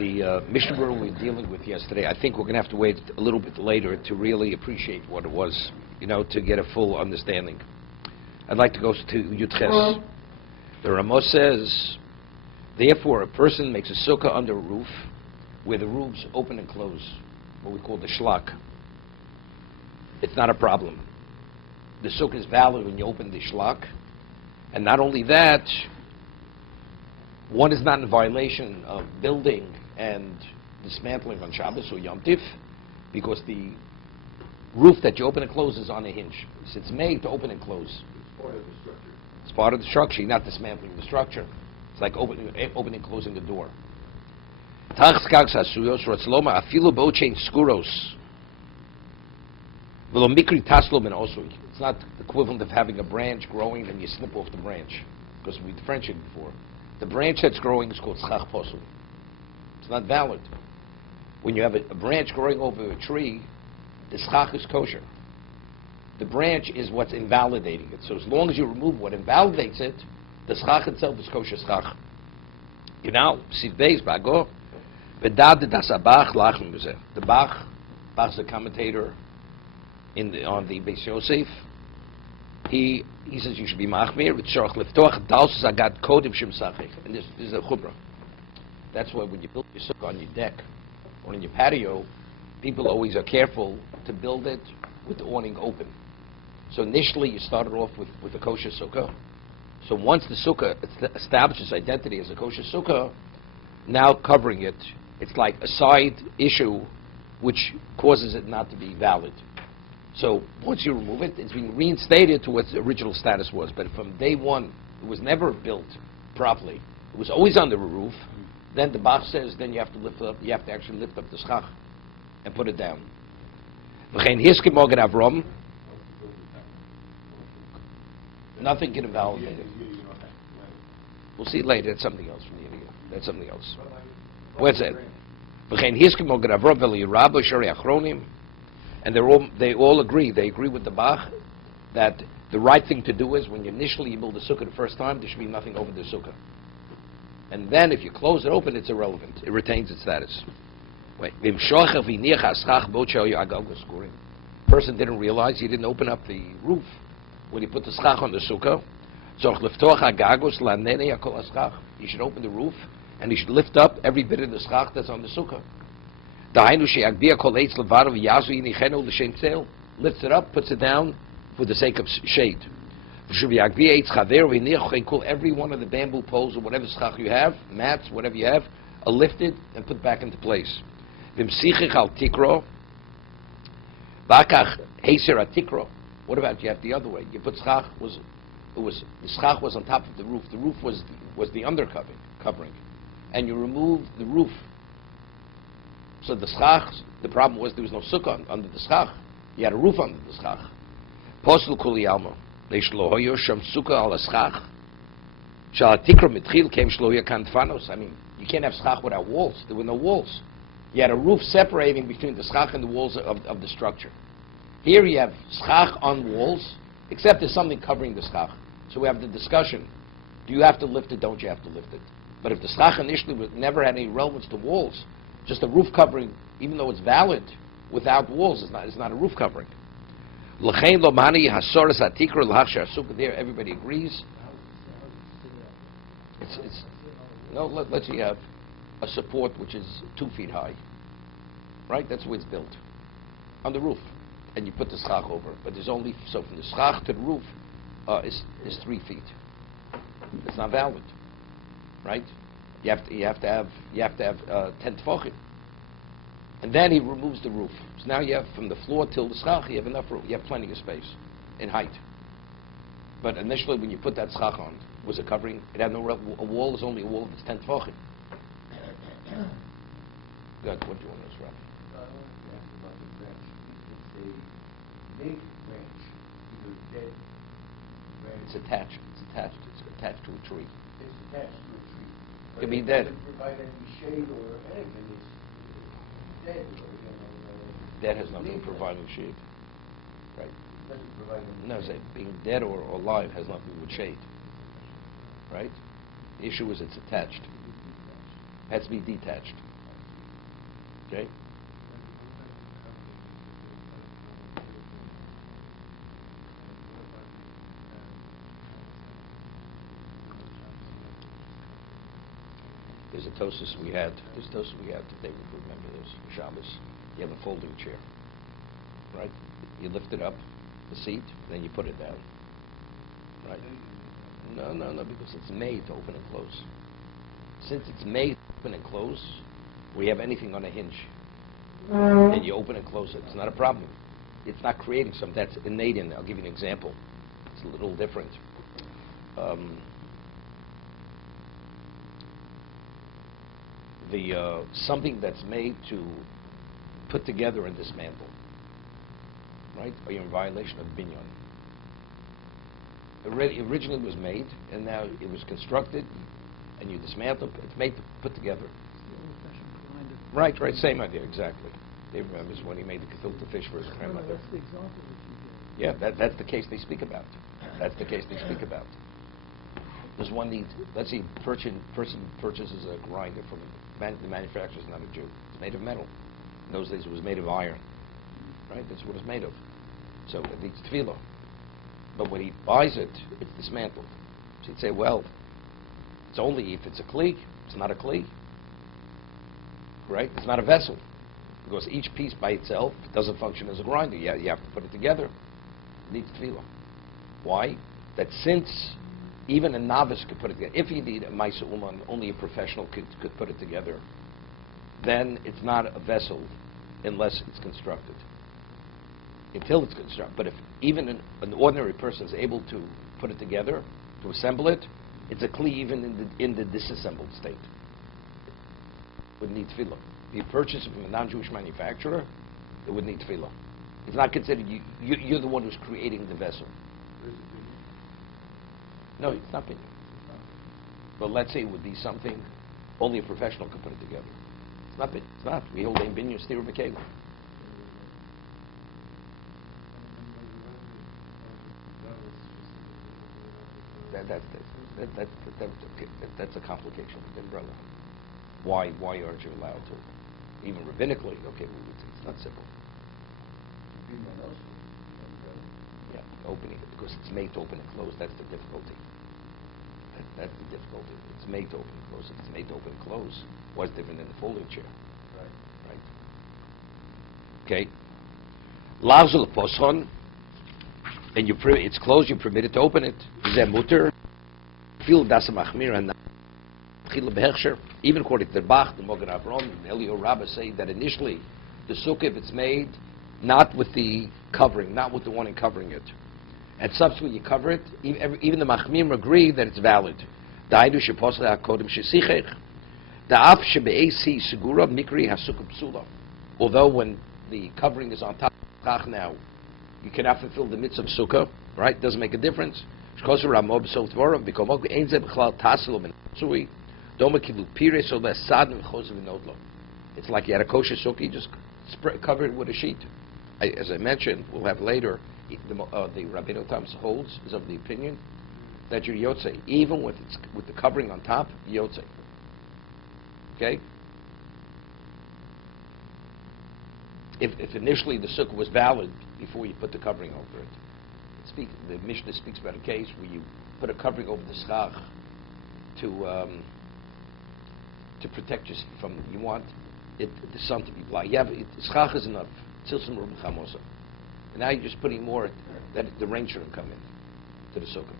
The Mishna Berura we were dealing with yesterday, I think we're going to have to wait a little bit later to really appreciate what it was, to get a full understanding. I'd like to go to Yudches. The Ramos says, therefore, a person makes a sukkah under a roof where the roofs open and close, what we call the shlak. It's not a problem. The sukkah is valid when you open the shlak. And not only that, one is not in violation of building and dismantling on Shabbos or Yom Tif, because the roof that you open and close is on a hinge. So it's made to open and close. It's part of the structure. It's part of the structure. You're not dismantling the structure. It's like opening and closing the door. It's not equivalent of having a branch growing and you snip off the branch, because we differentiated before. The branch that's growing is called schach posul. It's not valid. When you have a branch growing over a tree, the schach is kosher. The branch is what's invalidating it. So as long as you remove what invalidates it, the schach itself is kosher schach. You know, Sidbeis Bago, Vedad das Abach lachem b'zeh. The Bach's a commentator on the Beis Yosef. He says you should be machmir with shorach liftoach dalsus agad kodim shem sachich. And this is a chubra. That's why when you build your sukkah on your deck or in your patio, people always are careful to build it with the awning open. So initially you started off with a kosher sukkah. So once the sukkah establishes identity as a kosher sukkah, now covering it, it's like a side issue which causes it not to be valid. So once you remove it, it's being reinstated to what its original status was. But from day one, it was never built properly. It was always under a roof. Then the Bach says, then you have to lift up. You have to actually lift up the schach and put it down. Nothing can invalidate it. We'll see later. That's something else from the video. That's something else. What's that? And they all agree. They agree with the Bach that the right thing to do is when you initially build the sukkah the first time, there should be nothing over the sukkah. And then if you close it open, it's irrelevant. It retains its status. Wait. Person didn't realize he didn't open up the roof when he put the schach on the sukkah. You should open the roof and you should lift up every bit of the schach that's on the sukkah. Lifts it up, puts it down for the sake of shade. Every one of the bamboo poles or whatever schach you have, mats, whatever you have, are lifted and put back into place. What about you have the other way? You put schach the schach was on top of the roof. The roof was the covering, and you removed the roof. So the schach, the problem was there was no sukkah under the schach. You had a roof under the schach. Posel kuli alma. Leishlohoyo sham sukkah ala schach. Shalatikra mitchil came shloya kantfanos. I mean, you can't have schach without walls. There were no walls. You had a roof separating between the schach and the walls of the structure. Here you have schach on walls, except there's something covering the schach. So we have the discussion. Do you have to lift it? Don't you have to lift it? But if the schach initially never had any relevance to walls, just a roof covering, even though it's valid, without walls, it's not a roof covering. There, everybody agrees. Let's say you have a support which is 2 feet high, right? That's where it's built, on the roof, and you put the schach over. But there's only so from the schach to the roof is 3 feet. It's not valid, right? You have to have 10 tefachim. And then he removes the roof. So now you have from the floor till the schach, you have enough room. You have plenty of space in height. But initially when you put that schach on, was it covering? It had no a wall is only a wall that's 10 tefachim. Good. What do you want to say, Rabbi? It's attached. It's attached to a tree. It's attached to a tree. It could be dead. Provide any shade or anything. It's dead. Dead has nothing to provide with shade. Right. It doesn't provide any No, say being dead or alive has nothing to do with shade. Right? The issue is it's attached. It has to be detached. Okay? There's a tosis we had. There's a tosis we had today. We can remember this. Shabbos. You have a folding chair, right? You lift it up, the seat, then you put it down, right? No, because it's made to open and close. Since it's made to open and close, we have anything on a hinge, and you open and close it. It's not a problem. It's not creating something that's innate in it. I'll give you an example. It's a little different. Something that's made to put together and dismantle, right? Are you in violation of binyan? Originally it was made, and now it was constructed, and you dismantle it. It's made to put together. Right, same idea, exactly. Dave remembers when he made the gefilte fish for his grandmother. That's the example that you gave. Yeah, that's the case they speak about. That's the case they speak about. There's one need. Let's see, person purchases a grinder from the manufacturer's not a Jew. It's made of metal. In those days, it was made of iron. Right? That's what it's made of. So it needs tefillah. But when he buys it, it's dismantled. So he'd say, well, it's only if it's a kli. It's not a kli. Right? It's not a vessel. Because each piece by itself doesn't function as a grinder. You have to put it together. It needs tefillah. Why? That since even a novice could put it together, if you need a Maisa Uman, only a professional could put it together, then it's not a vessel unless it's constructed. Until it's constructed. But if even an ordinary person is able to put it together, to assemble it, it's a kli even in the disassembled state. It would need tefillah. If you purchase it from a non-Jewish manufacturer, it would need tefillah. It's not considered, you're the one who's creating the vessel. No, it's not binyan. But let's say it would be something only a professional could put it together. It's not binyan. It's not. We hold a binyan steer Bekela. That's a complication, then, brother. Why aren't you allowed to? Even rabbinically, okay, it's not simple. Yeah, opening it, because it's made to open and close. That's the difficulty. That's the difficulty. It's made to open and close. If it's made to open and close, what's different than the folding chair? Right. Okay. Lavzul poshon, and it's closed. You're permitted to open it. Zeh muter. Feel das machmir and even according to the Bach, the Mogen Avram, and Elio Rabbah say that initially the sukkah, if it's made not with the covering, not with the one in covering it, and subsequently you cover it, even the Machmim agree that it's valid. Although when the covering is on top of now, you cannot fulfill the mitzvah of sukkah, right? Doesn't make a difference. It's like you had a kosher sukkah, you just cover it with a sheet. As I mentioned, we'll have later, the Rabbeinu Tam holds, is of the opinion that you're yotzei, even with the covering on top, yotzei. Okay? If initially the sukkah was valid before you put the covering over it. The Mishnah speaks about a case where you put a covering over the schach to protect you from, you want the sun to be blind. Schach is enough. And now you're just putting more that the rain shouldn't come in to the sukkah.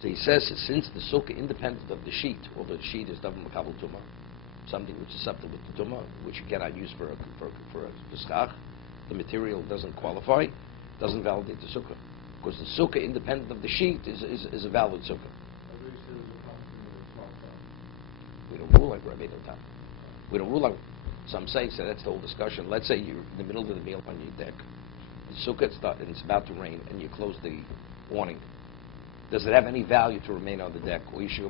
So he says that since the sukkah, independent of the sheet, although the sheet is davar makabel tumah, something which is susceptible to tumah, which you cannot use for a schach, the material doesn't qualify, doesn't validate the sukkah, because the sukkah, independent of the sheet, is a valid sukkah. We don't rule like Rabbi Tam. We don't rule like. Some say, so that's the whole discussion. Let's say you're in the middle of the meal on your deck. The sukkah and it's about to rain, and you close the awning. Does it have any value to remain on the deck, or it's the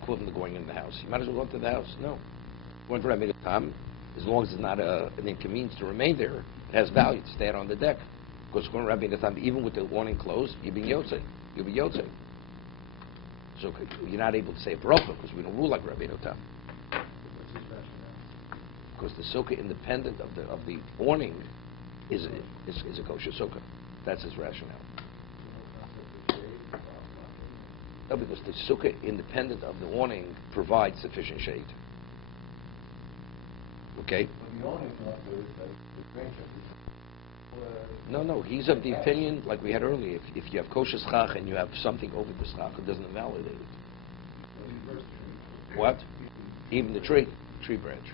equivalent of going in the house? You might as well go into the house. No, going for Rabbi Tam, as long as it's not an inconvenience to remain there, it has value to stay out on the deck. Because going Rabbi Tam, even with the awning closed, you'll be yotzei. You'll be yotzei. So you're not able to say a bracha because we don't rule like Rabbi Tam. Because the sukkah, independent of the awning, is a kosher sukkah. That's his rationale. No, because the sukkah, independent of the awning, provides sufficient shade. Okay? But the awning is not good, but the branch No, he's of the opinion, like we had earlier, if you have kosher schach and you have something over the schach, it doesn't invalidate it. What? Even the tree branch.